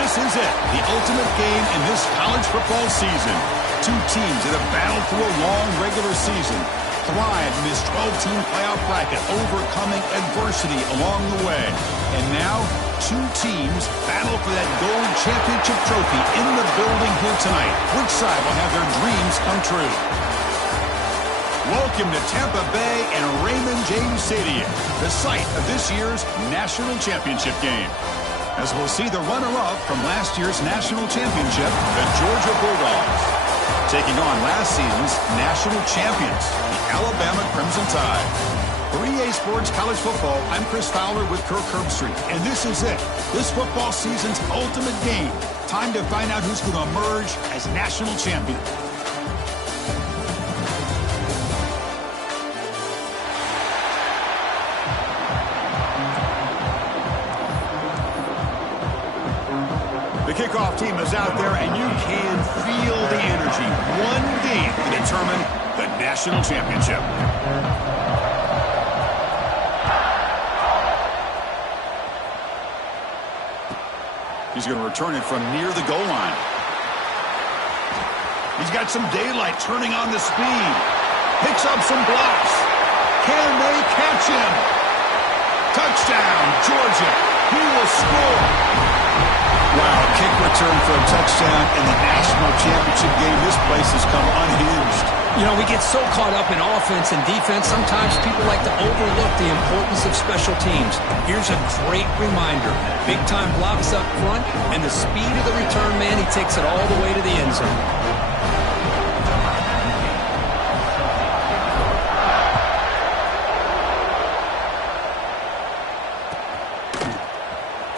This is it, the ultimate game in this college football season. Two teams that have battled through a long regular season, thrived in this 12-team playoff bracket, overcoming adversity along the way. And now, two teams battle for that gold championship trophy in the building here tonight. Which side will have their dreams come true? Welcome to Tampa Bay and Raymond James Stadium, the site of this year's national championship game. As we'll see the runner-up from last year's national championship, the Georgia Bulldogs, taking on last season's national champions, the Alabama Crimson Tide. For EA Sports College Football, I'm Chris Fowler with Kirk Herbstreit, and this is it, this football season's ultimate game. Time to find out who's going to emerge as national champion. The kickoff team is out there, and you can feel the energy. One game to determine the national championship. He's going to return it from near the goal line. He's got some daylight, turning on the speed. Picks up some blocks. Can they catch him? Touchdown, Georgia. He will score. Wow, kick return for a touchdown in the national championship game. This place has come unhinged. You know, we get so caught up in offense and defense, sometimes people like to overlook the importance of special teams. Here's a great reminder. Big-time blocks up front, and the speed of the return man, he takes it all the way to the end zone.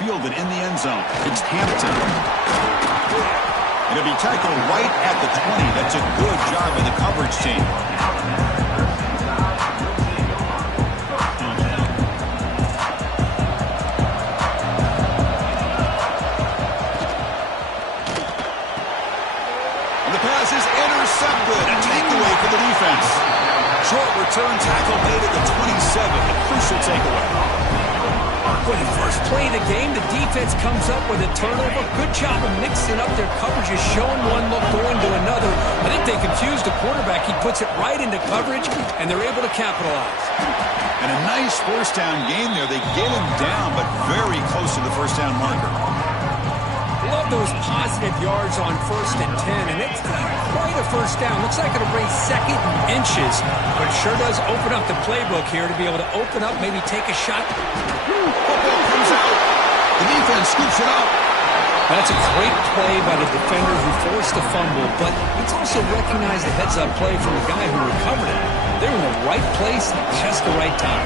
Fielded in the end zone. It's Hampton. It'll be tackled right at the 20. That's a good job by the coverage team. And the pass is intercepted. A takeaway for the defense. Short return tackle made at the 27. A crucial takeaway. For the first play of the game, the defense comes up with a turnover. Good job of mixing up their coverages, showing one look, going to another. I think they confused the quarterback. He puts it right into coverage, and they're able to capitalize. And a nice first down game there. They get him down, but very close to the first down marker. Love those positive yards on 1st and 10, and it's not quite a first down. Looks like it'll bring second and inches, but it sure does open up the playbook here to be able to open up, maybe take a shot. Football comes out. The defense scoops it up. That's a great play by the defender who forced the fumble, but it's also recognized a heads-up play from the guy who recovered it. They're in the right place at just the right time.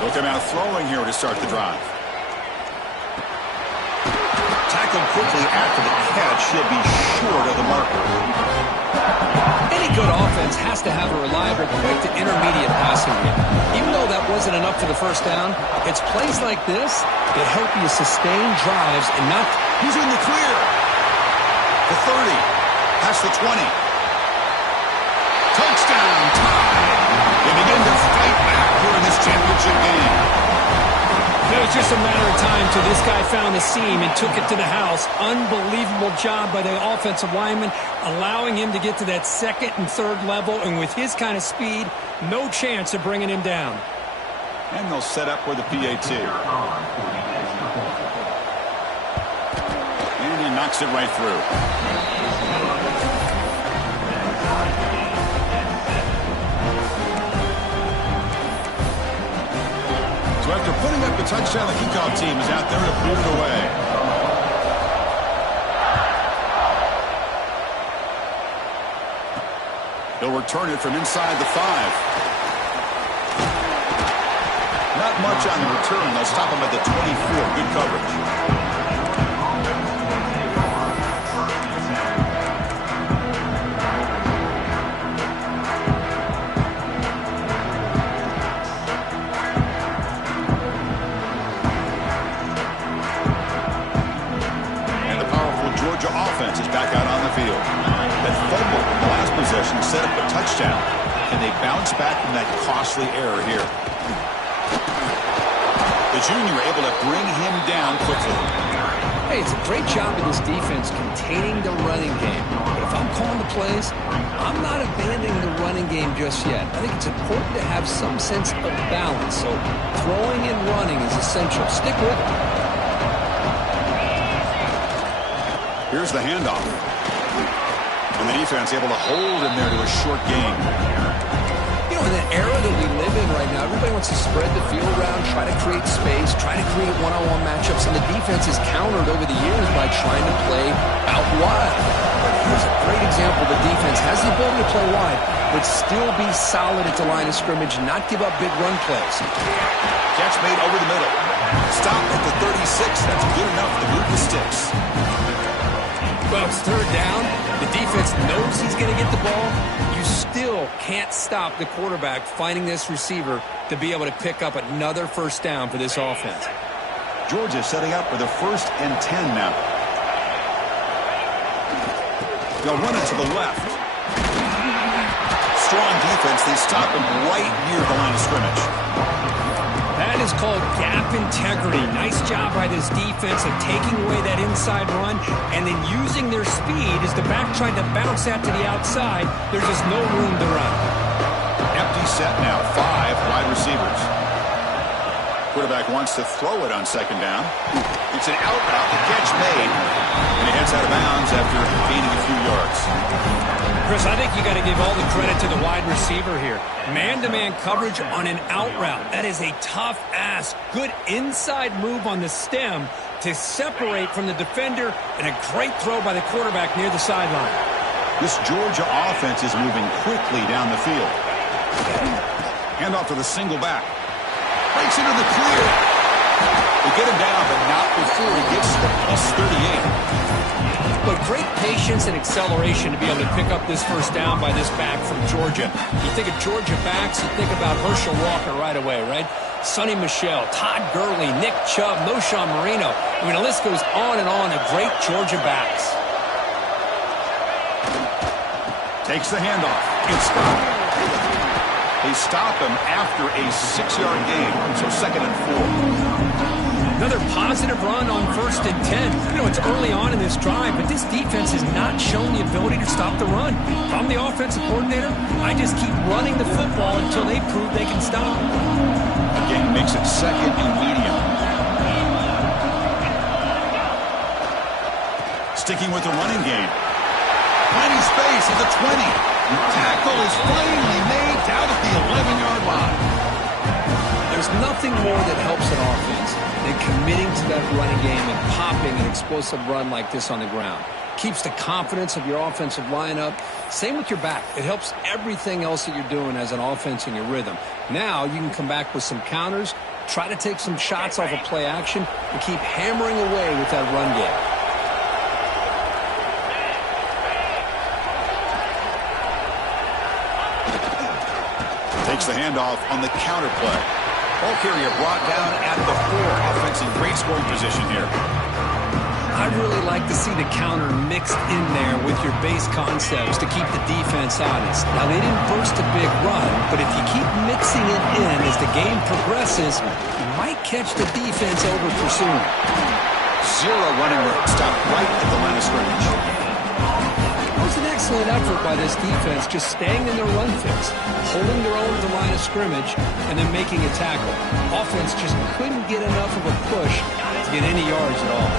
Look him out throwing here to start the drive. Tackled quickly after the catch. He'll be short of the marker. Any good offense has to have a reliable, quick to intermediate passing game. Even though that wasn't enough for the first down, it's plays like this that help you sustain drives and not... He's in the clear. The 30. Past the 20. Touchdown, tie. They begin to fight back here in this championship game. It was just a matter of time till this guy found the seam and took it to the house. Unbelievable job by the offensive lineman, allowing him to get to that second and third level, and with his kind of speed, no chance of bringing him down. And they'll set up with the PAT. And he knocks it right through. So after putting up the touchdown, the kickoff team is out there to boot it away. He'll return it from inside the 5. Not much on the return. They'll stop him at the 24. Good coverage. Offense is back out on the field. That fumble in the last possession set up a touchdown. Can they bounce back from that costly error here? The junior able to bring him down quickly. Hey, it's a great job of this defense containing the running game. But if I'm calling the plays, I'm not abandoning the running game just yet. I think it's important to have some sense of balance. So throwing and running is essential. Stick with it. Here's the handoff. And the defense able to hold him there to a short gain. You know, in the era that we live in right now, everybody wants to spread the field around, try to create space, try to create one-on-one matchups, and the defense is countered over the years by trying to play out wide. But here's a great example. The defense has the ability to play wide, but still be solid at the line of scrimmage, not give up big run plays. Catch made over the middle. Stop at the 36. That's good enough to move the sticks. Well, it's third down. The defense knows he's going to get the ball. You still can't stop the quarterback finding this receiver to be able to pick up another first down for this offense. Georgia setting up for the 1st and 10 now. They'll run it to the left. Strong defense. They stop him right near the line of scrimmage. That is called gap integrity. Nice job by this defense of taking away that inside run and then using their speed as the back tried to bounce that to the outside. There's just no room to run. Empty set now. 5 wide receivers. Quarterback wants to throw it on 2nd down. It's an out route. The catch made. And he heads out of bounds after gaining a few yards. Chris, I think you got to give all the credit to the wide receiver here. Man-to-man coverage on an out route. That is a tough ask. Good inside move on the stem to separate from the defender, and a great throw by the quarterback near the sideline. This Georgia offense is moving quickly down the field. Hand off to the single back. Breaks into the clear. They get him down, but not before he gets to the +38. But great patience and acceleration to be able to pick up this first down by this back from Georgia. You think of Georgia backs, you think about Herschel Walker right away, right? Sonny Michel, Todd Gurley, Nick Chubb, Noshawn Marino. I mean, the list goes on and on of great Georgia backs. Takes the handoff. It's stopped. They stop him after a 6-yard gain, so 2nd and 4. Another positive run on 1st and 10. You know, it's early on in this drive, but this defense has not shown the ability to stop the run. If I'm the offensive coordinator, I just keep running the football until they prove they can stop. Again, makes it 2nd and medium. Sticking with the running game. Plenty space at the 20. The tackle is finally made down at the 11-yard line. There's nothing more that helps an offense than committing to that running game and popping an explosive run like this on the ground. Keeps the confidence of your offensive lineup. Same with your back. It helps everything else that you're doing as an offense in your rhythm. Now you can come back with some counters, try to take some shots off of play action, and keep hammering away with that run game. Takes the handoff on the counter play. Ball carrier brought down at the 4. Offense in great scoring position here. I'd really like to see the counter mixed in there with your base concepts to keep the defense honest. Now, they didn't burst a big run, but if you keep mixing it in as the game progresses, you might catch the defense over pursuing. 0 running room. Stop right at the line of scrimmage. It was an excellent effort by this defense, just staying in their run fix, holding their own at the line of scrimmage, and then making a tackle. Offense just couldn't get enough of a push to get any yards at all.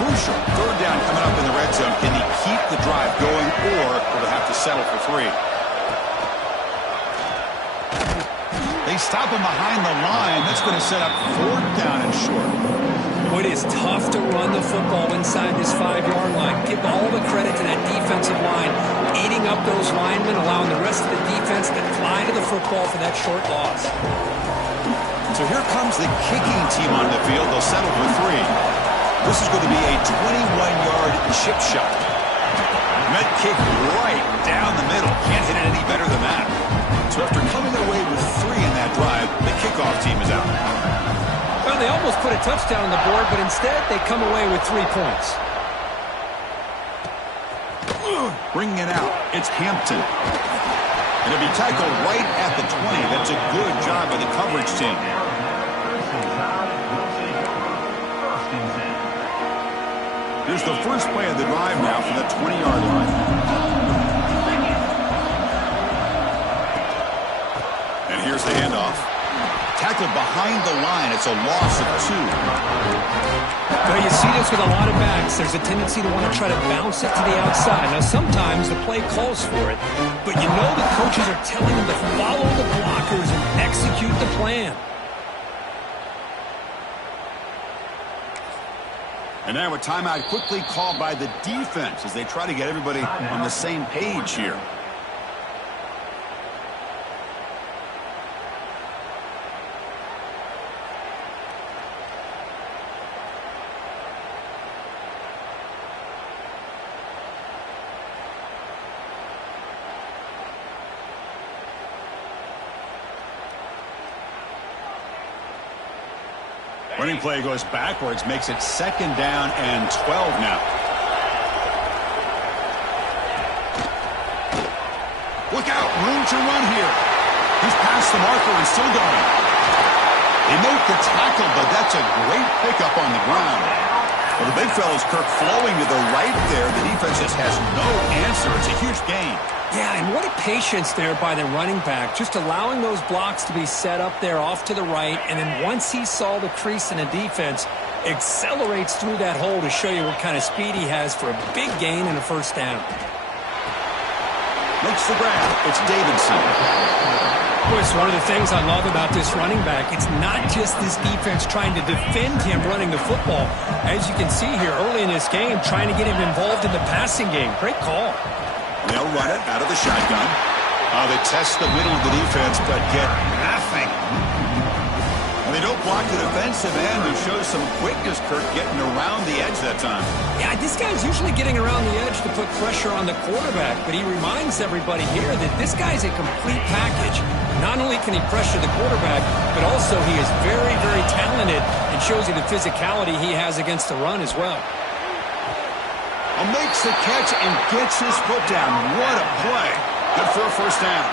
Crucial. 3rd down coming up in the red zone. Can he keep the drive going, or will they have to settle for 3? They stop him behind the line. That's going to set up 4th down and short. Boy, it is tough to run the football inside this 5-yard line. Give all the credit to that defensive line, eating up those linemen, allowing the rest of the defense to fly to the football for that short loss. So here comes the kicking team on the field. They'll settle for 3. This is going to be a 21-yard chip shot. Met kick right down the middle. Can't hit it any better than that. So after coming away with 3 in that drive, the kickoff team is out. Well, they almost put a touchdown on the board, but instead they come away with 3 points. Bringing it out, it's Hampton. And it'll be tackled right at the 20. That's a good job by the coverage team. the first play of the drive now from the 20-yard line. And here's the handoff. Tackled behind the line. It's a loss of 2. Well, you see this with a lot of backs. There's a tendency to want to try to bounce it to the outside. Now, sometimes the play calls for it, but you know the coaches are telling them to follow the blockers and execute the plan. And now a timeout quickly called by the defense as they try to get everybody on the same page here. Running play goes backwards, makes it 2nd down and 12 now. Look out, room to run here. He's past the marker and still going. They make the tackle, but that's a great pickup on the ground. Well, the big fella's Kirk flowing to the right there. The defense just has no answer. It's a huge gain. Yeah, and what a patience there by the running back, just allowing those blocks to be set up there off to the right, and then once he saw the crease in the defense, accelerates through that hole to show you what kind of speed he has for a big gain and a 1st down. Makes the grab. It's Davidson. Boy, it's one of the things I love about this running back. It's not just this defense trying to defend him running the football. As you can see here early in this game, trying to get him involved in the passing game. Great call. They'll run it out of the shotgun. They test the middle of the defense, but get nothing. And they don't block the defensive end, who shows some quickness, Kirk, getting around the edge that time. Yeah, this guy's usually getting around the edge to put pressure on the quarterback, but he reminds everybody here that this guy's a complete package. Not only can he pressure the quarterback, but also he is very, very talented and shows you the physicality he has against the run as well. Makes the catch and gets his foot down. What a play. Good for a 1st down.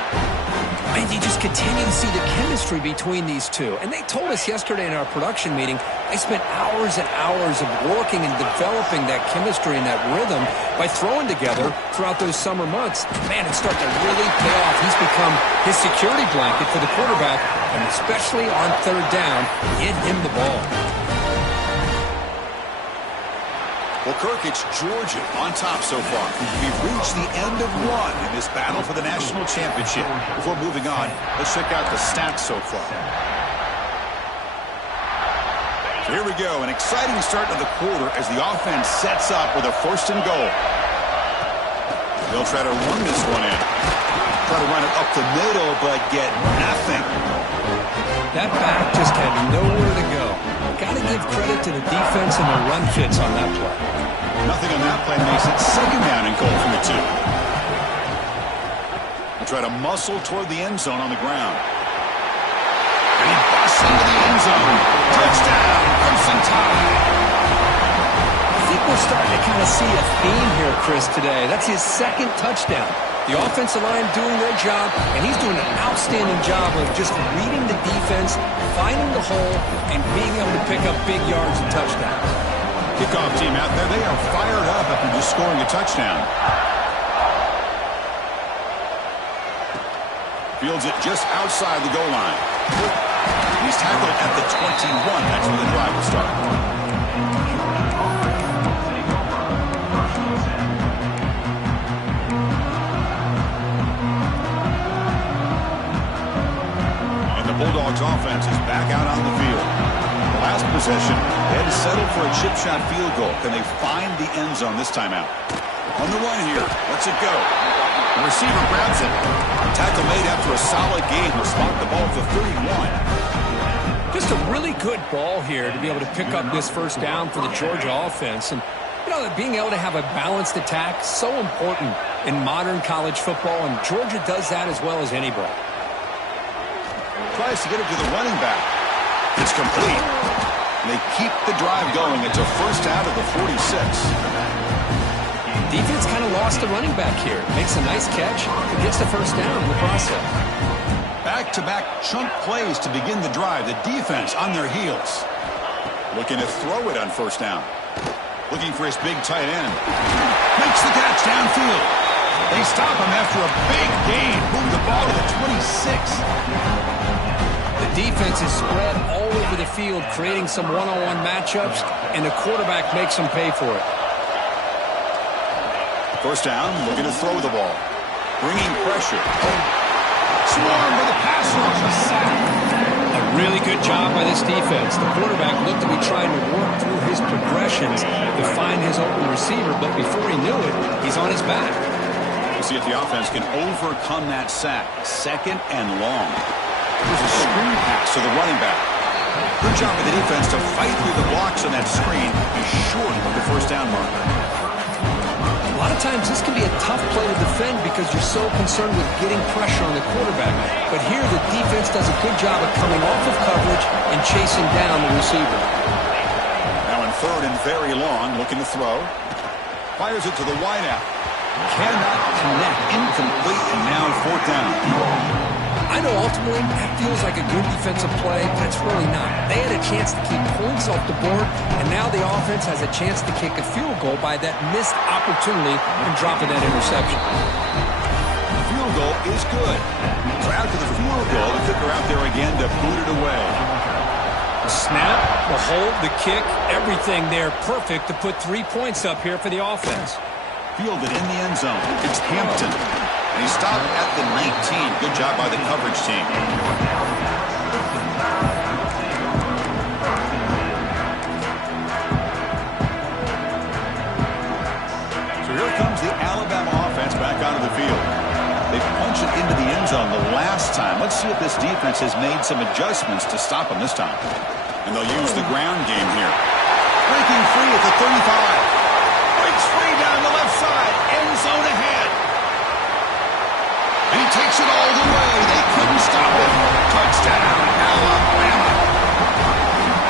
And you just continue to see the chemistry between these two. And they told us yesterday in our production meeting, they spent hours and hours of working and developing that chemistry and that rhythm by throwing together throughout those summer months. Man, it's starting to really pay off. He's become his security blanket for the quarterback, and especially on 3rd down, get him the ball. Well, Kirk, it's Georgia on top so far. We've reached the end of 1 in this battle for the national championship. Before moving on, let's check out the stats so far. So here we go, an exciting start to the quarter as the offense sets up with a 1st and goal. They'll try to run this one in. Try to run it up the middle, but get nothing. That back just had nowhere to go. Got to give credit to the defense and the run fits on that play. Nothing on that play makes it 2nd down and goal from the 2. They'll try to muscle toward the end zone on the ground. And he busts into the end zone. Touchdown, Crimson Tide. I think we're starting to kind of see a theme here, Chris, today. That's his 2nd touchdown. The offensive line doing their job, and he's doing an outstanding job of just reading the defense, finding the hole, and being able to pick up big yards and touchdowns. Kickoff team out there, they are fired up after just scoring a touchdown. Fields it just outside the goal line. He's tackled at the 21. That's where the drive will start. Bulldogs offense is back out on the field. The last possession, they had to settle for a chip shot field goal. Can they find the end zone this time out? On the run here. Let's it go. The receiver grabs it. Tackle made after a solid gain. They'll spot the ball for 31. Just a really good ball here to be able to pick up this 1st down for the Georgia offense. And, you know, being able to have a balanced attack, so important in modern college football, and Georgia does that as well as anybody. Tries to get it to the running back. It's complete. They keep the drive going. It's a 1st down to the 46. Defense kind of lost the running back here. Makes a nice catch. It gets the 1st down in the process. Back-to-back chunk plays to begin the drive. The defense on their heels. Looking to throw it on 1st down. Looking for his big tight end. Makes the catch downfield. They stop him after a big gain. Move the ball to the 26. The defense is spread all over the field, creating some one-on-one matchups, and the quarterback makes them pay for it. First down, looking to throw the ball. Bringing pressure. Swarm with a pass rush, a sack. A really good job by this defense. The quarterback looked to be trying to work through his progressions to find his open receiver, but before he knew it, he's on his back. We'll see if the offense can overcome that sack. Second and long. There's a screen pass to the running back. Good job by the defense to fight through the blocks on that screen. He's short of the first down marker. A lot of times this can be a tough play to defend because you're so concerned with getting pressure on the quarterback. But here the defense does a good job of coming off of coverage and chasing down the receiver. Now in third and very long, looking to throw. Fires it to the wideout. Cannot connect. Incomplete, and now fourth down. I know ultimately that feels like a good defensive play, but it's really not. They had a chance to keep points off the board, and now the offense has a chance to kick a field goal by that missed opportunity and dropping that interception. The field goal is good. So after the field goal, the kicker out there again to boot it away. The snap, the hold, the kick, everything there perfect to put 3 points up here for the offense. Fielded in the end zone. It's Hampton. And he stopped at the 19. Good job by the coverage team. So here comes the Alabama offense back onto the field. They punch it into the end zone the last time. Let's see if this defense has made some adjustments to stop them this time. And they'll use the ground game here. Breaking free at the 35. Breaks free down the left side. End zone ahead. And he takes it all the way. They couldn't stop him. Touchdown, Alabama.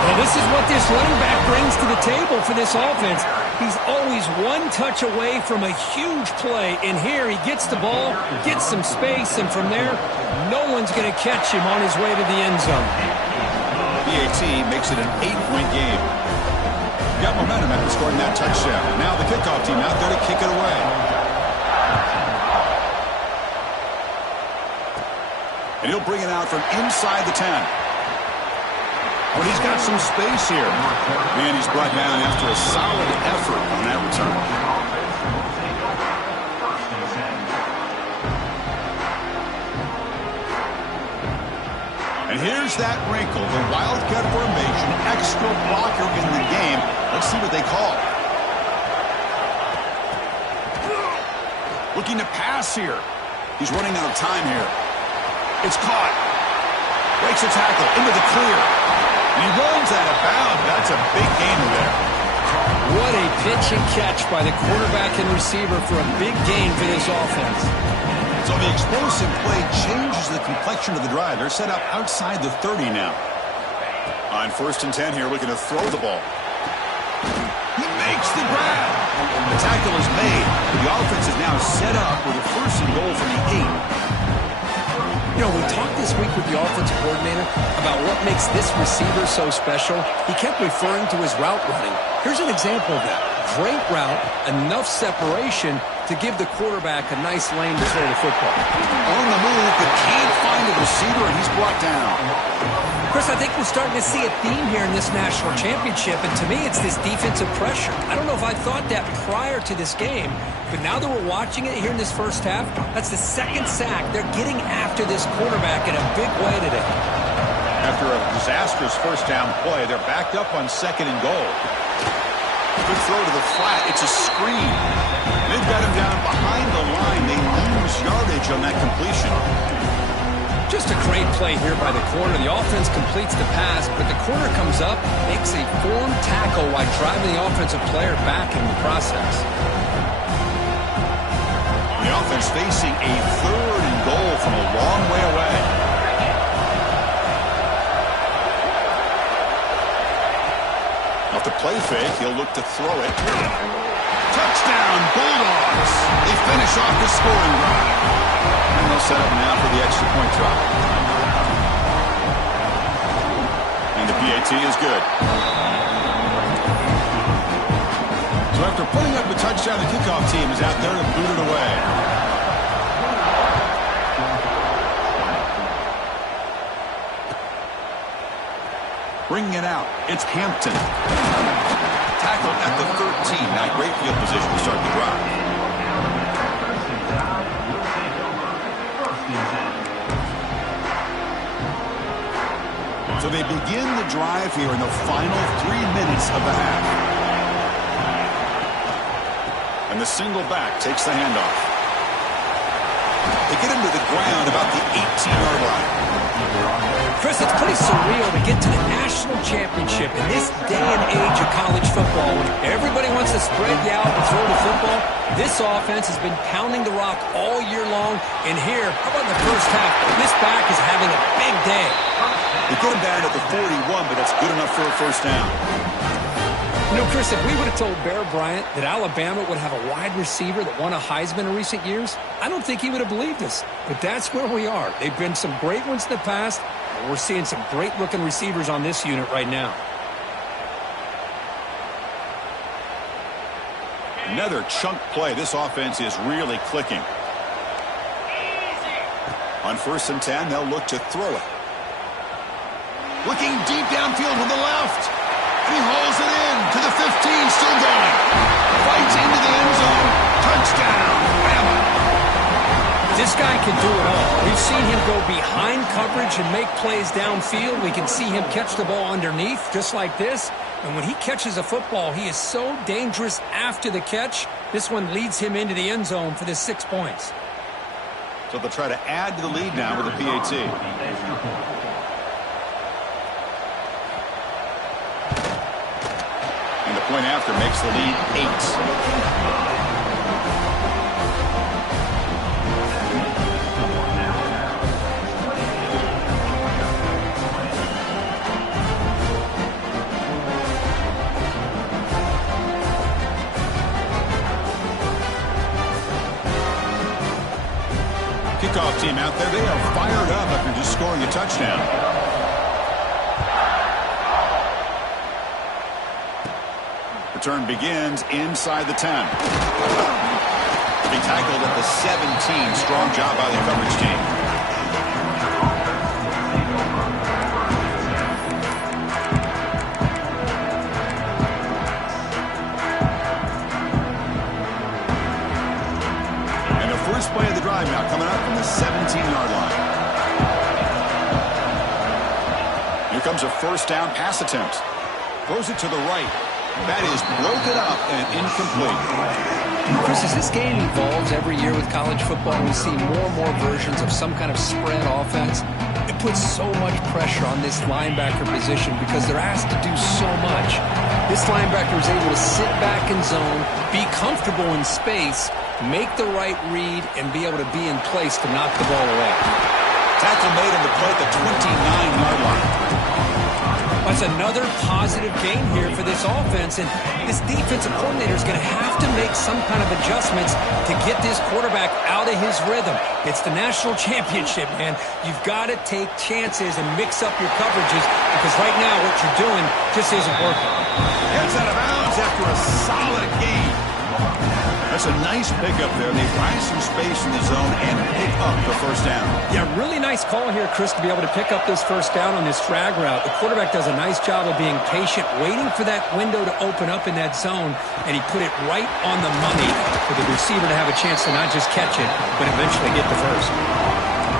Well, this is what this running back brings to the table for this offense. He's always one touch away from a huge play. And here he gets the ball, gets some space, and from there, no one's going to catch him on his way to the end zone. BAT makes it an 8-point game. Got momentum after scoring that touchdown. Now the kickoff team out there to kick it away. And he'll bring it out from inside the 10. But he's got some space here. And he's brought down after a solid effort on that return. And here's that wrinkle, the Wildcat formation, extra blocker in the game. Let's see what they call. Looking to pass here. He's running out of time here. It's caught. Breaks a tackle into the clear. And he runs out of bounds. That's a big gainer there. What a pitch and catch by the quarterback and receiver for a big gain for this offense. So the explosive play changes the complexion of the drive. They're set up outside the 30 now. On first and 10 here, looking to throw the ball. He makes the grab. The tackle is made. The offense is now set up with a first and goal from the 8. You know, we talked this week with the offensive coordinator about what makes this receiver so special. He kept referring to his route running. Here's an example of that. Great route, enough separation to give the quarterback a nice lane to throw the football. On the move, but can't find the receiver, and he's brought down. Chris, I think we're starting to see a theme here in this national championship, and to me, it's this defensive pressure. I don't know if I thought that prior to this game, but now that we're watching it here in this first half, that's the second sack. They're getting after this quarterback in a big way today. After a disastrous first down play, they're backed up on second and goal. Good throw to the flat. It's a screen. They've got him down behind the line. They lose yardage on that completion. Just a great play here by the corner. The offense completes the pass, but the corner comes up, makes a formed tackle while driving the offensive player back in the process. The offense facing a third and goal from a long way away. Off the play fake, he'll look to throw it. Touchdown, Bulldogs. They finish off the scoring drive. And they'll set up now for the extra point try. And the PAT is good. So after putting up a touchdown, the kickoff team is out there to boot it away. Bringing it out, it's Hampton. Tackled at the 13. Now great field position to start the drive. So they begin the drive here in the final 3 minutes of the half. And the single back takes the handoff. They get him to the ground about the 18-yard line. Chris, it's pretty surreal to get to the national championship in this day and age of college football when everybody wants to spread you out and throw the football. This offense has been pounding the rock all year long. And here, how about in the first half? This back is having a big day. They get him down at the 41, but that's good enough for a first down. You know, Chris, if we would have told Bear Bryant that Alabama would have a wide receiver that won a Heisman in recent years, I don't think he would have believed us. But that's where we are. They've been some great ones in the past, and we're seeing some great-looking receivers on this unit right now. Another chunk play. This offense is really clicking. On 1st and 10, they'll look to throw it. Looking deep downfield with the left. And he hauls it in to the 15, still going. Fights into the end zone. Touchdown, Bama. This guy can do it all. We've seen him go behind coverage and make plays downfield. We can see him catch the ball underneath, just like this. And when he catches a football, he is so dangerous after the catch. This one leads him into the end zone for the 6 points. So they'll try to add to the lead now with a PAT. And the point after makes the lead 8. Kickoff team out there, they are fired up after just scoring a touchdown. Return begins inside the 10. They tackled at the 17. Strong job by the coverage team. First play of the drive now coming up from the 17-yard line. Here comes a first down pass attempt. Throws it to the right. That is broken up and incomplete. Chris, as this game evolves every year with college football, we see more and more versions of some kind of spread offense. It puts so much pressure on this linebacker position because they're asked to do so much. This linebacker is able to sit back in zone, be comfortable in space, make the right read, and be able to be in place to knock the ball away. Tackle made on the play at the 29-yard line. That's another positive gain here for this offense, and this defensive coordinator is going to have to make some kind of adjustments to get this quarterback out of his rhythm. It's the national championship, man. You've got to take chances and mix up your coverages because right now what you're doing just isn't working. Gets out of bounds after a solid game. That's a nice pickup there. They find some space in the zone and pick up the first down. Yeah, really nice call here, Chris, to be able to pick up this first down on this drag route. The quarterback does a nice job of being patient, waiting for that window to open up in that zone, and he put it right on the money for the receiver to have a chance to not just catch it, but eventually get the first.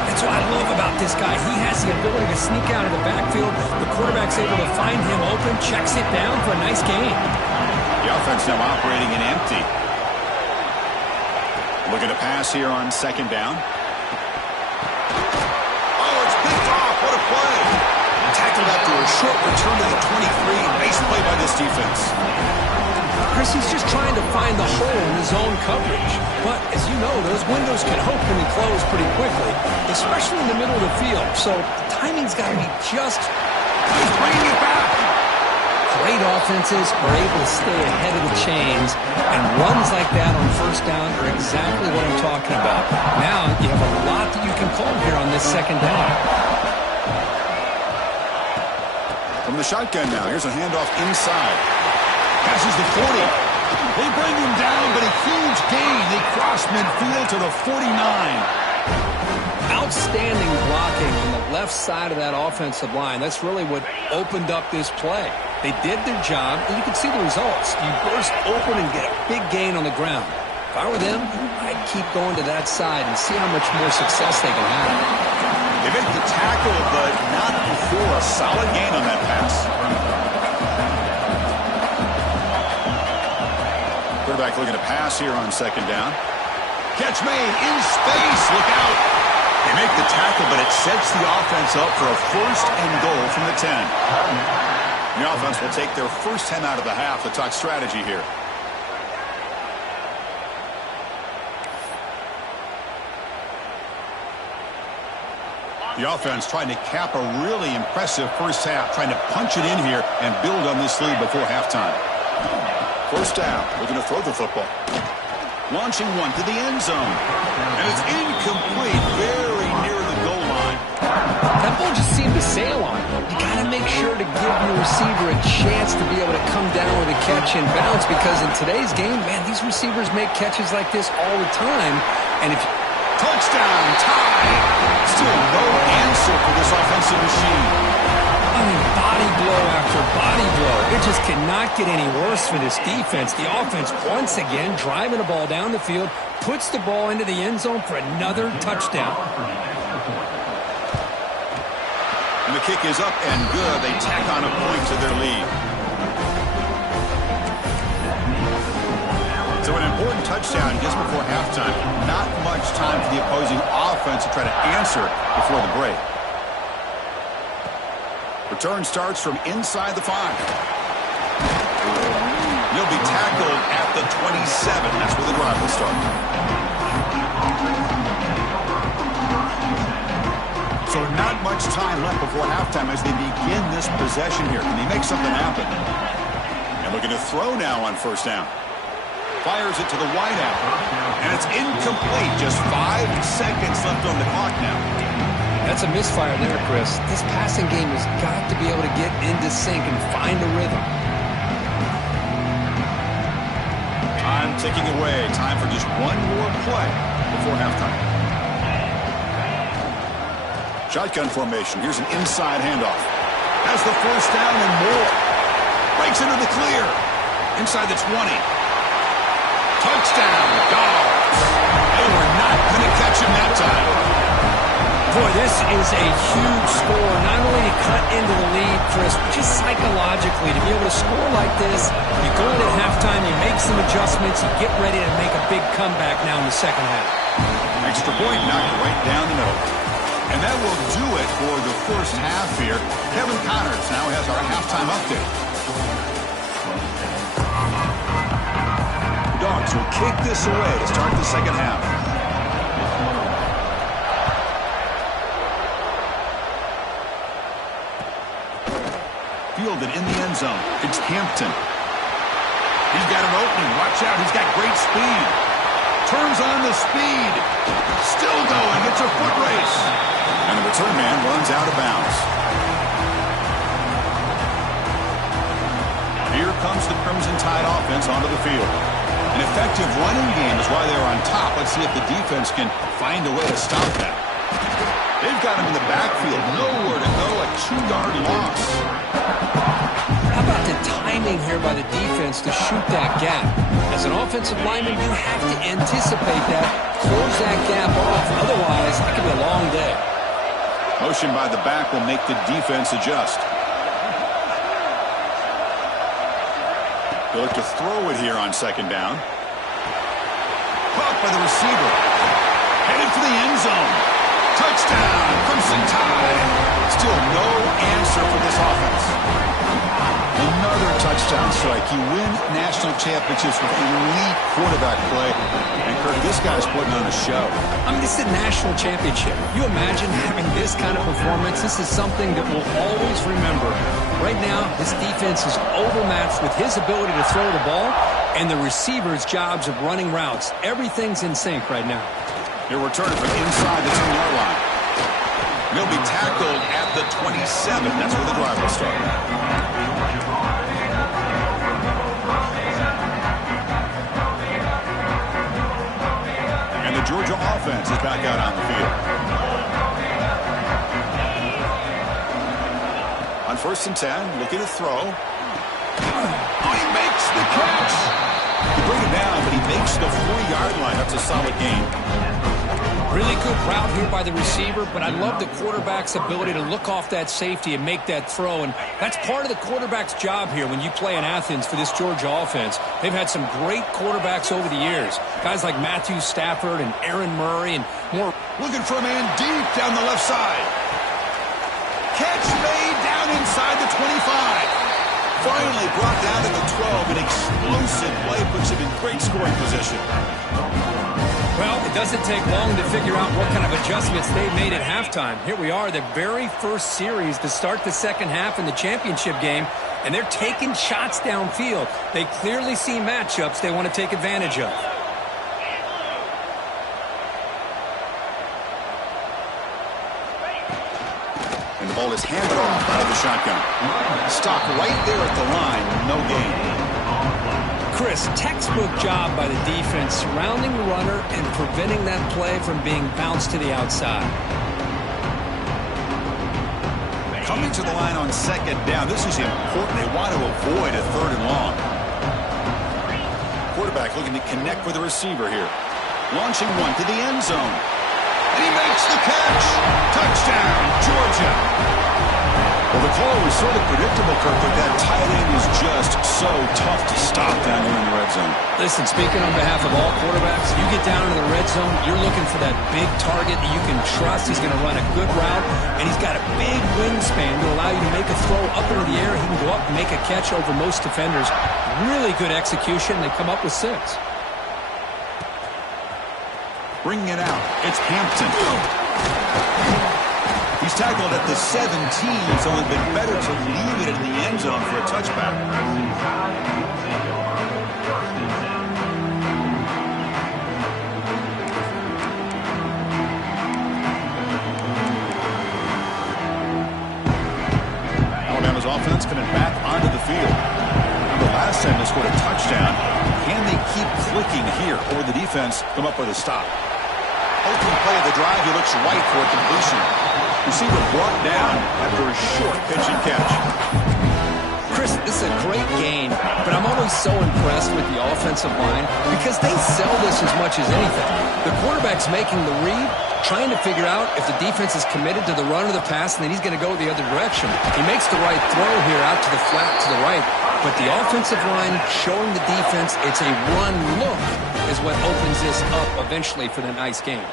That's what I love about this guy. He has the ability to sneak out of the backfield. The quarterback's able to find him open, checks it down for a nice gain. The offense now operating in empty. Looking to pass here on second down. Oh, it's picked off. What a play. Tackled after a short return to the 23. Nice play by this defense. Chris, he's just trying to find the hole in his own coverage. But, as you know, those windows can open and close pretty quickly, especially in the middle of the field. So, the timing's got to be just... He's bringing it back. Great offenses are able to stay ahead of the chains, and runs like that on first down are exactly what I'm talking about. Now you have a lot that you can call here on this second down. From the shotgun now, here's a handoff inside. Passes the 40. They bring him down, but a huge gain. They cross midfield to the 49. Outstanding blocking on the left side of that offensive line. That's really what opened up this play. They did their job, and you can see the results. You burst open and get a big gain on the ground. If I were them, I'd keep going to that side and see how much more success they can have. They make the tackle, but not before a solid gain on that pass. Quarterback looking to pass here on second down. Catch made in space. Look out. They make the tackle, but it sets the offense up for a first and goal from the 10. The offense will take their first 10 out of the half to talk strategy here. The offense trying to cap a really impressive first half, trying to punch it in here and build on this lead before halftime. First down, looking to throw the football. Launching one to the end zone. And it's incomplete, very near the goal line. That ball just seemed to sail on it. You got to make sure to give your receiver a chance to be able to come down with a catch and bounce, because in today's game, man, these receivers make catches like this all the time. And if touchdown, tie. Still no answer for this offensive machine. I mean, body blow after body blow. It just cannot get any worse for this defense. The offense, once again, driving the ball down the field, puts the ball into the end zone for another touchdown. And the kick is up and good. They tack on a point to their lead. So an important touchdown just before halftime. Not much time for the opposing offense to try to answer before the break. Return starts from inside the 5. He'll be tackled at the 27. That's where the drive will start. So not much time left before halftime as they begin this possession here. Can they make something happen? And looking to throw now on first down. Fires it to the wideout. And it's incomplete. Just 5 seconds left on the clock now. That's a misfire there, Chris. This passing game has got to be able to get into sync and find a rhythm. Time ticking away. Time for just one more play before halftime. Shotgun formation. Here's an inside handoff. Has the first down and more. Breaks into the clear. Inside the 20. Touchdown. Dogs. They were not going to catch him that time. Boy, this is a huge score, not only to cut into the lead, Chris, but just psychologically to be able to score like this. You go into halftime, you make some adjustments, you get ready to make a big comeback now in the second half. Extra point knocked right down the middle. And that will do it for the first half here. Kevin Connors now has our halftime update. The Dogs will kick this away to start the second half. Fielded in the end zone. It's Hampton. He's got an opening. Watch out. He's got great speed. Turns on the speed. Still going. It's a foot race. And the return man runs out of bounds. Here comes the Crimson Tide offense onto the field. An effective running game is why they're on top. Let's see if the defense can find a way to stop that. They've got him in the backfield. Nowhere to go. A 2-yard loss. How about the timing here by the defense to shoot that gap? As an offensive lineman, you have to anticipate that, close that gap off. Otherwise, it could be a long day. Motion by the back will make the defense adjust. They'll look to throw it here on second down. Caught by the receiver. Headed for the end zone. Touchdown, Crimson Tide. Still no answer for this offense. Another touchdown strike. You win national championships with elite quarterback play. And Kirk, this guy's putting on a show. I mean, this is a national championship. You imagine having this kind of performance? This is something that we'll always remember. Right now, this defense is overmatched with his ability to throw the ball and the receiver's jobs of running routes. Everything's in sync right now. He'll return it from inside the 10-yard line. He'll be tackled at the 27. That's where the drive will start. offense is back out on the field. On 1st and 10, looking to throw. Oh, he makes the catch. He bring it down, but he makes the 4-yard line. That's a solid gain. Really good route here by the receiver, but I love the quarterback's ability to look off that safety and make that throw. And that's part of the quarterback's job here when you play in Athens for this Georgia offense. They've had some great quarterbacks over the years. Guys like Matthew Stafford and Aaron Murray and more. Looking for a man deep down the left side. Catch made down inside the 25. Finally brought down to the 12. An explosive play puts him in great scoring position. Well, it doesn't take long to figure out what kind of adjustments they made at halftime. Here we are, the very first series to start the second half in the championship game, and they're taking shots downfield. They clearly see matchups they want to take advantage of. And the ball is handed off out of the shotgun. Stop right there at the line, no gain. Chris, textbook job by the defense surrounding the runner and preventing that play from being bounced to the outside. Coming to the line on 2nd down. This is important. They want to avoid a 3rd and long. Quarterback looking to connect with the receiver here. Launching one to the end zone. And he makes the catch. Touchdown, Georgia. Well, the call was sort of predictable, Kirk, but that tight end is just so tough to stop down here in the red zone. Listen, speaking on behalf of all quarterbacks, you get down into the red zone, you're looking for that big target that you can trust. He's going to run a good route, and he's got a big wingspan to allow you to make a throw up into the air. He can go up and make a catch over most defenders. Really good execution. They come up with 6. Bringing it out. It's Hampton. He's tackled at the 17, so it would have been better to leave it in the end zone for a touchback. Alabama's offense coming back onto the field. The last time they scored a touchdown. Can they keep clicking here, or the defense come up with a stop? Opening play of the drive, he looks right for a completion. Receiver brought down after a short pitch and catch. Chris, this is a great game, but I'm always so impressed with the offensive line because they sell this as much as anything. The quarterback's making the read, trying to figure out if the defense is committed to the run or the pass, and then he's going to go the other direction. He makes the right throw here out to the flat to the right, but the offensive line showing the defense it's a run look is what opens this up eventually for the nice game.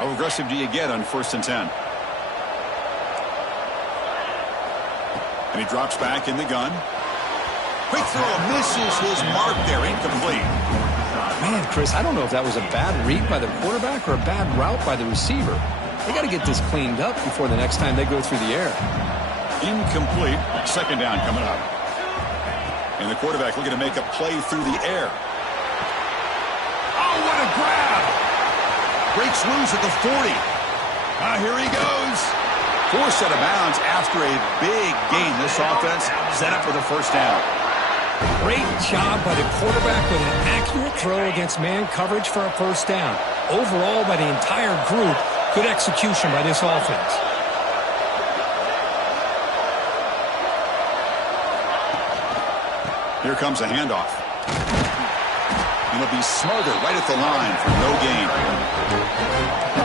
How aggressive do you get on 1st and 10? And he drops back in the gun. Quick throw, misses his mark there, incomplete. Man, Chris, I don't know if that was a bad read by the quarterback or a bad route by the receiver. They got to get this cleaned up before the next time they go through the air. Incomplete. 2nd down coming up. And the quarterback looking to make a play through the air. Oh, what a grab! Breaks loose at the 40. Here he goes. Forced out of bounds after a big gain. This offense set up for the 1st down. Great job by the quarterback with an accurate throw against man coverage for a 1st down. Overall, by the entire group, good execution by this offense. Here comes a handoff. And he'll be smothered right at the line for no gain.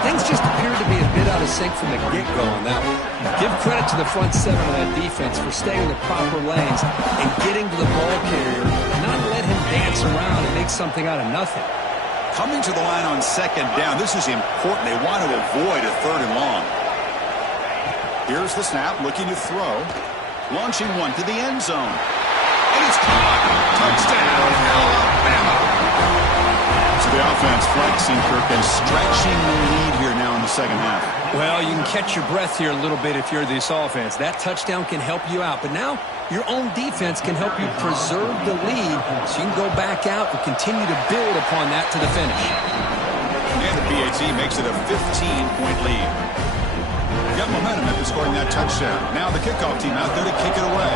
Things just appeared to be a bit out of sync from the get-go on that one. Give credit to the front 7 of that defense for staying in the proper lanes and getting to the ball carrier, not let him dance around and make something out of nothing. Coming to the line on 2nd down. This is important. They want to avoid a 3rd and long. Here's the snap, looking to throw. Launching one to the end zone. And it's caught. Touchdown, Alabama. So the offense flexing, Kirk, and stretching the lead here now in the 2nd half. Well, you can catch your breath here a little bit if you're this offense. That touchdown can help you out. But now your own defense can help you preserve the lead so you can go back out and continue to build upon that to the finish. And the PAT makes it a 15-point lead. Got momentum after scoring that touchdown. Now the kickoff team out there to kick it away.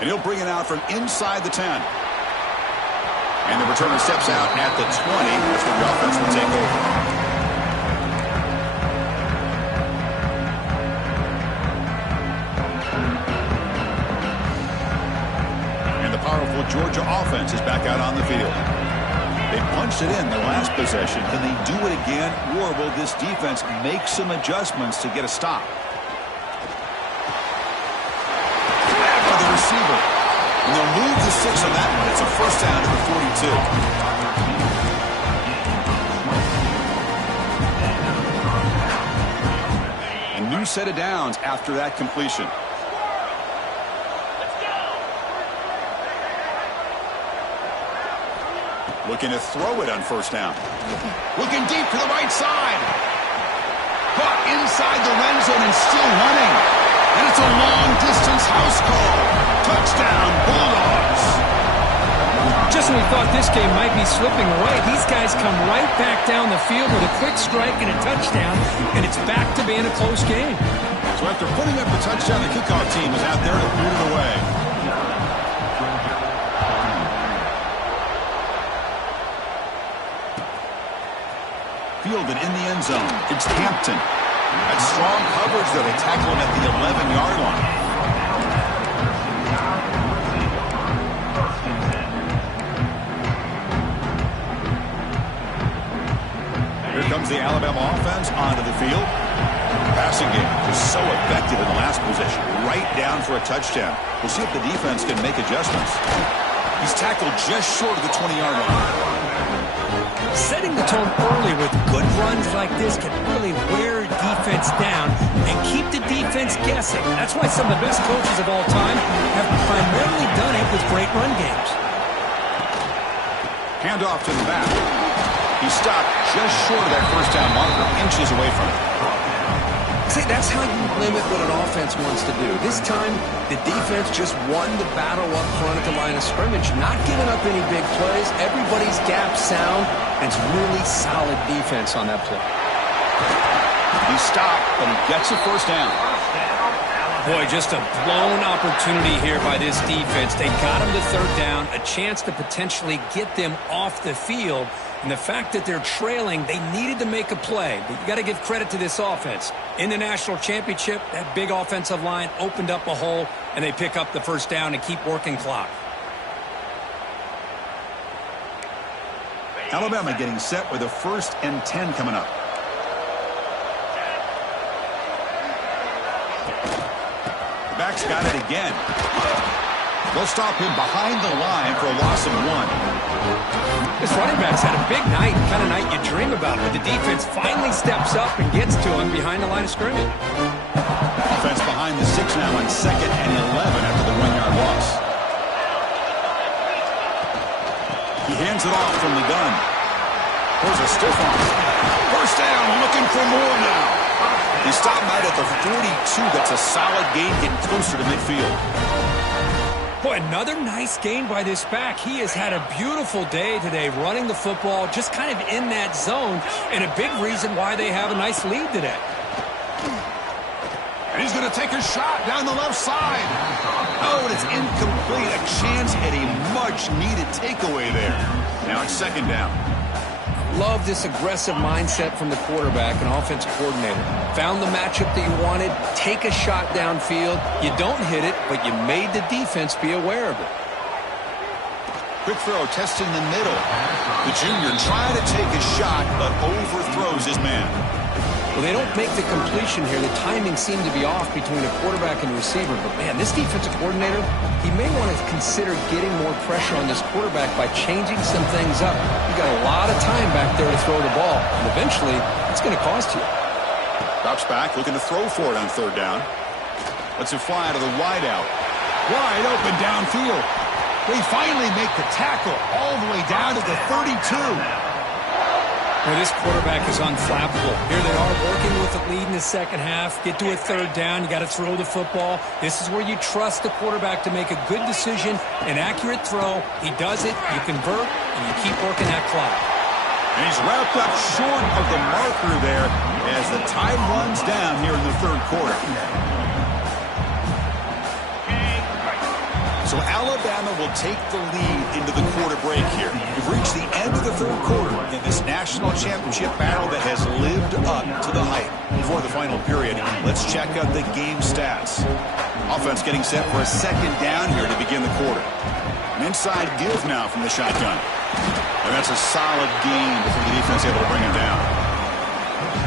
And he'll bring it out from inside the 10. And the returner steps out at the 20. That's where the offense will take over. And the powerful Georgia offense is back out on the field. They punched it in the last possession. Can they do it again, or will this defense make some adjustments to get a stop? For the receiver. And they'll move the 6 on that one. It's a first down to the 42. A new set of downs after that completion. Looking to throw it on first down. Looking deep to the right side. Caught inside the red zone and still running. And it's a long-distance house call. Touchdown, Bulldogs. Just when we thought this game might be slipping away, these guys come right back down the field with a quick strike and a touchdown, and it's back to being a close game. So after putting up the touchdown, the kickoff team is out there to put it away. Fielded in the end zone. It's Hampton. That's strong coverage, though. They tackle him at the 11-yard line. Here comes the Alabama offense onto the field. Passing game was so effective in the last possession. Right down for a touchdown. We'll see if the defense can make adjustments. He's tackled just short of the 20-yard line. Setting the tone early with good runs like this can really wear defense down and keep the defense guessing. That's why some of the best coaches of all time have primarily done it with great run games. Handoff to the back. He stopped just short of that first down marker, inches away from it. See, that's how you limit what an offense wants to do. This time, the defense just won the battle up front at the line of scrimmage, not giving up any big plays. Everybody's gap sound, and it's really solid defense on that play. He stopped, but he gets a first down. Boy, just a blown opportunity here by this defense. They got him to third down, a chance to potentially get them off the field. And the fact that they're trailing, they needed to make a play. But you got to give credit to this offense. In the national championship, that big offensive line opened up a hole, and they pick up the first down and keep working clock. Alabama getting set with a 1st and 10 coming up. The back's got it again. They'll stop him behind the line for a loss of 1. This running back's had a big night, kind of night you dream about, but the defense finally steps up and gets to him behind the line of scrimmage. Offense behind the 6 now on 2nd and 11 after the 1-yard loss. He hands it off from the gun. There's a stiff one. First down, looking for more now. He stopped him out at the 42. That's a solid gain, getting closer to midfield. Boy, another nice gain by this back. He has had a beautiful day today running the football, just kind of in that zone, and a big reason why they have a nice lead today. And he's going to take a shot down the left side. Oh, and it's incomplete. A chance at a much-needed takeaway there. Now it's 2nd down. Love this aggressive mindset from the quarterback and offensive coordinator. Found the matchup that you wanted, take a shot downfield. You don't hit it, but you made the defense be aware of it. Quick throw, testing the middle. The junior trying to take a shot, but overthrows his man. Well, they don't make the completion here. The timing seemed to be off between a quarterback and a receiver. But, man, this defensive coordinator, he may want to consider getting more pressure on this quarterback by changing some things up. You've got a lot of time back there to throw the ball. And eventually, it's going to cost you. Drops back, looking to throw for it on 3rd down. Lets it fly to the wideout. Wide open downfield. They finally make the tackle all the way down to the 32. Well, this quarterback is unflappable. Here they are working with the lead in the second half. Get to a 3rd down. You got to throw the football. This is where you trust the quarterback to make a good decision, an accurate throw. He does it, you convert, and you keep working that clock. And he's wrapped up short of the marker there as the time runs down here in the 3rd quarter. So So Alabama will take the lead into the quarter break here. We've reached the end of the third quarter in this national championship battle that has lived up to the hype. Before the final period, let's check out the game stats. Offense getting set for a second down here to begin the quarter. An inside give now from the shotgun. And that's a solid gain before the defense able to bring him down.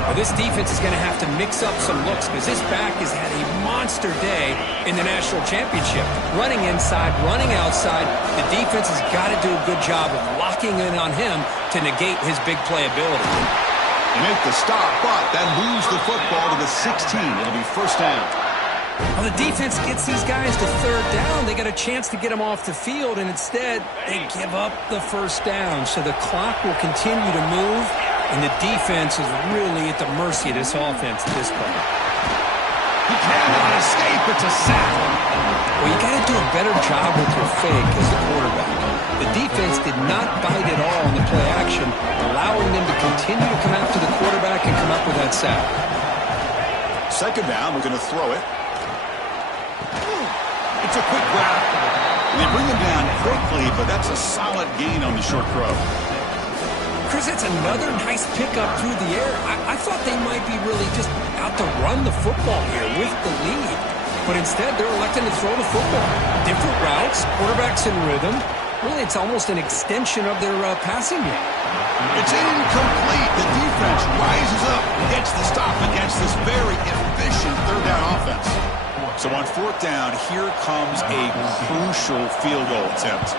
Well, this defense is going to have to mix up some looks because this back has had a monster day in the national championship. Running inside, running outside. The defense has got to do a good job of locking in on him to negate his big play ability. They make the stop, but that moves the football to the 16. It'll be first down. Well, the defense gets these guys to third down. They got a chance to get them off the field, and instead they give up the first down. So the clock will continue to move, and the defense is really at the mercy of this offense at this point. He cannot escape. It's a sack. Well, you got to do a better job with your fake as the quarterback. The defense did not bite at all in the play action, allowing them to continue to come after the quarterback and come up with that sack. Second down, we're going to throw it. It's a quick grab. They bring him down quickly, but that's a solid gain on the short throw. Chris, it's another nice pickup through the air. I thought they might be really just out to run the football here with the lead. But instead, they're electing to throw the football. Different routes, quarterbacks in rhythm. Really, it's almost an extension of their passing game. It's incomplete. The defense rises up, gets the stop against this very efficient third down offense. So on fourth down, here comes a crucial field goal attempt.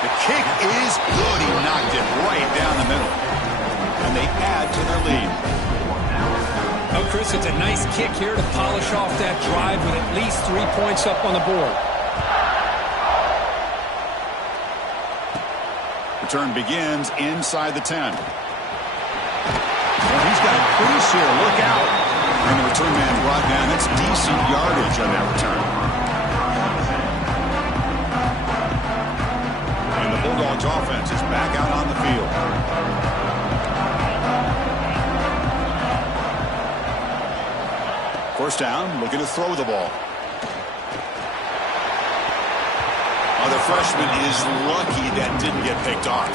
The kick is good. He knocked it right down the middle. And they add to their lead. Oh, Chris, it's a nice kick here to polish off that drive with at least 3 points up on the board. Return begins inside the 10. Well, he's got crease here. Look out. And the return man brought down. That's decent yardage on that return. And the Bulldogs offense is back out on the field. First down, looking to throw the ball. Oh, the freshman is lucky that didn't get picked off.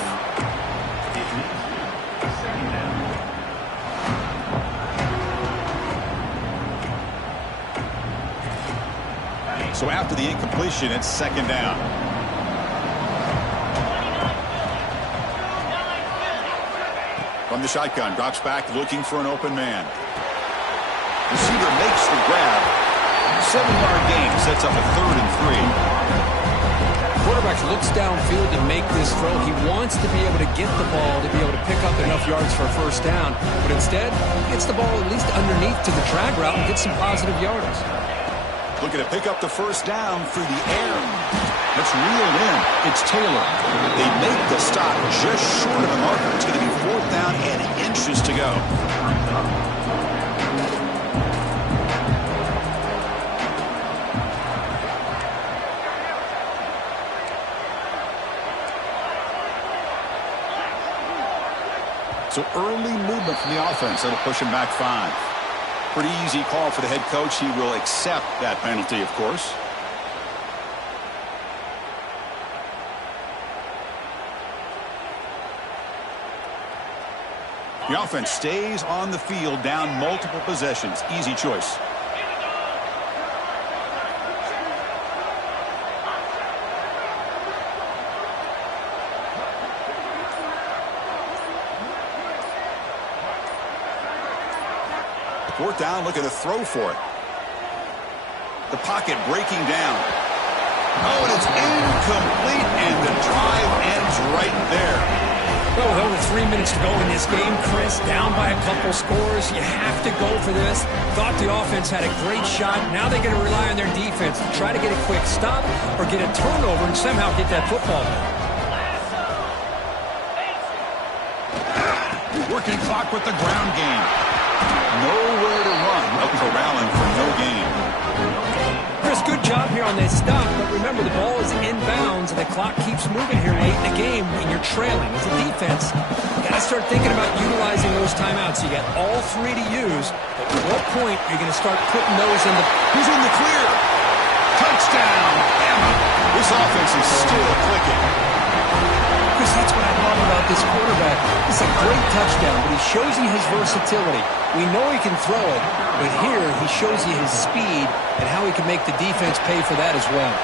So after the incompletion, it's second down. From the shotgun, drops back looking for an open man. Receiver makes the grab. 7-yard gain sets up a 3rd and 3. Quarterback looks downfield to make this throw. He wants to be able to get the ball to be able to pick up enough yards for a first down. But instead, he gets the ball at least underneath to the drag route and gets some positive yardage. Looking to pick up the first down through the air. Let's reel it in. It's Taylor. They make the stop just short of the marker. It's going to be 4th down and inches to go. So early movement from the offense. That'll push him back 5. Pretty easy call for the head coach. He will accept that penalty, of course. The offense stays on the field down multiple possessions. Easy choice. Fourth down, looking to throw for it. The pocket breaking down. Oh, and it's incomplete, and the drive ends right there. Well, with over 3 minutes to go in this game, Chris, down by a couple scores, you have to go for this. Thought the offense had a great shot. Now they're going to rely on their defense to try to get a quick stop or get a turnover and somehow get that football back. Working clock with the ground game. Nowhere to run. No corralling for no gain. Chris, good job here on this stop, but remember the ball is inbounds and the clock keeps moving here late in the game and you're trailing. As a defense, you got to start thinking about utilizing those timeouts. You got all 3 to use, but at what point are you going to start putting those in the... He's in the clear. Touchdown, Bama. This offense is still clicking. Chris, that's what I love about this quarterback. It's a great touchdown, but he shows you his versatility. We know he can throw it, but here he shows you his speed and how he can make the defense pay for that as well.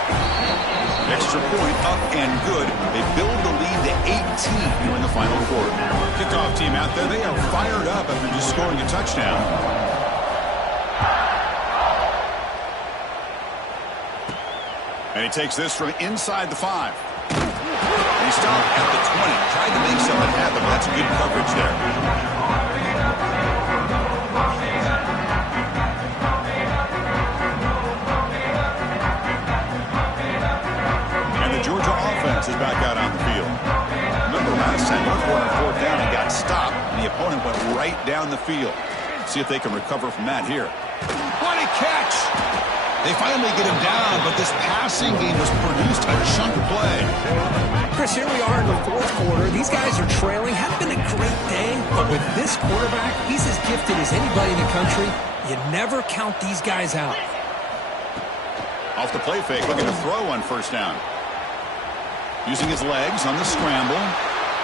Extra point up and good. They build the lead to 18 here in the final quarter. Kickoff team out there. They are fired up after just scoring a touchdown. And he takes this from inside the 5. And he stopped at the 20. Tried to make something happen, but that's good coverage there. Georgia offense is back out on the field. Remember last time they were on 4th down and got stopped, and the opponent went right down the field. See if they can recover from that here. What a catch! They finally get him down, but this passing game has produced a chunk of play. Chris, here we are in the 4th quarter. These guys are trailing. Hasn't been a great day, but with this quarterback, he's as gifted as anybody in the country. You never count these guys out. Off the play fake, looking to throw on 1st down. Using his legs on the scramble.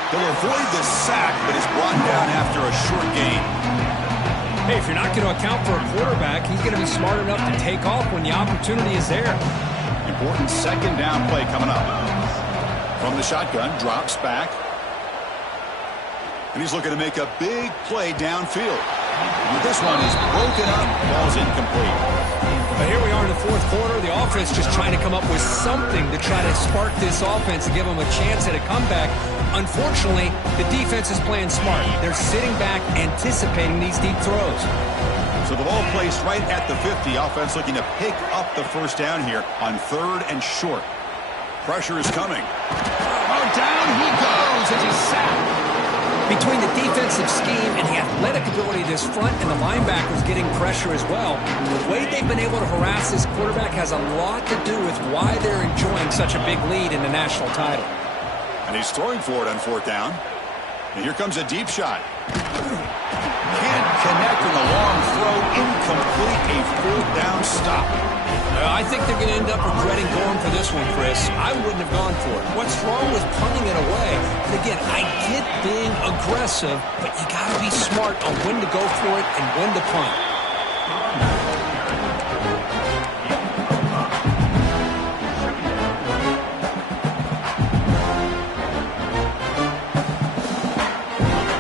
He'll avoid the sack, but is brought down after a short gain. Hey, if you're not going to account for a quarterback, he's going to be smart enough to take off when the opportunity is there. Important 2nd down play coming up. From the shotgun, drops back. And he's looking to make a big play downfield. But this one is broken up. Ball's incomplete. But here we are in the 4th quarter. The offense just trying to come up with something to try to spark this offense and give them a chance at a comeback. Unfortunately, the defense is playing smart. They're sitting back, anticipating these deep throws. So the ball placed right at the 50. Offense looking to pick up the 1st down here on 3rd and short. Pressure is coming. Oh, down he goes as he's sacked. Between the defensive scheme and the athletic ability of this front and the linebackers getting pressure as well, the way they've been able to harass this quarterback has a lot to do with why they're enjoying such a big lead in the national title. And he's throwing for it on 4th down. And here comes a deep shot. Can't connect with a long throw. Incomplete. A 4th down stop. I think they're going to end up regretting going for this one, Chris. I wouldn't have gone for it. What's wrong with punting it away? And again, I get being aggressive, but you got to be smart on when to go for it and when to punt.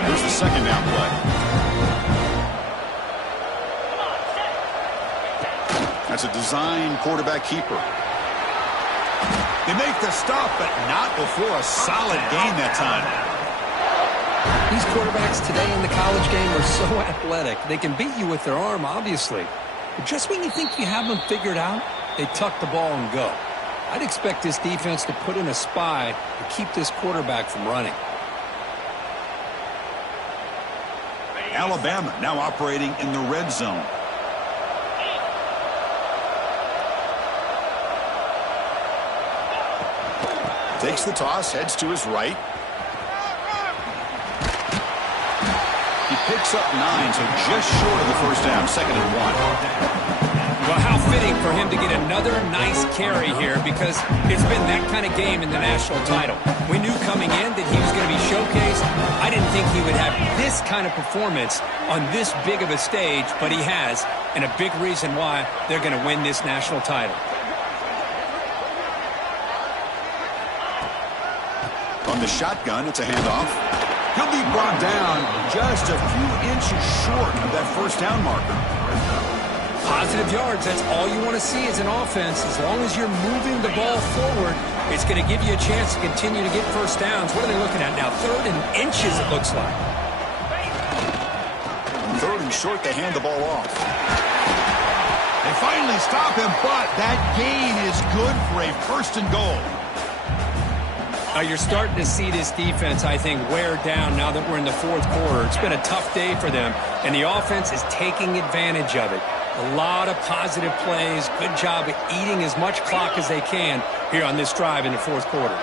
Here's the 2nd down play. That's a design quarterback keeper. They make the stop, but not before a solid gain that time. These quarterbacks today in the college game are so athletic. They can beat you with their arm, obviously. But just when you think you have them figured out, they tuck the ball and go. I'd expect this defense to put in a spy to keep this quarterback from running. Alabama now operating in the red zone. Takes the toss, heads to his right. He picks up 9, so just short of the 1st down, 2nd and 1. Well, how fitting for him to get another nice carry here, because it's been that kind of game in the national title. We knew coming in that he was going to be showcased. I didn't think he would have this kind of performance on this big of a stage, but he has, and a big reason why they're going to win this national title. From the shotgun, it's a handoff. He'll be brought down just a few inches short of that 1st down marker. Positive yards, that's all you want to see as an offense. As long as you're moving the ball forward, it's going to give you a chance to continue to get 1st downs. What are they looking at now? 3rd and inches, it looks like. On 3rd and short, they hand the ball off. They finally stop him, but that gain is good for a 1st and goal. You're starting to see this defense, I think, wear down now that we're in the 4th quarter. It's been a tough day for them, and the offense is taking advantage of it. A lot of positive plays. Good job at eating as much clock as they can here on this drive in the 4th quarter.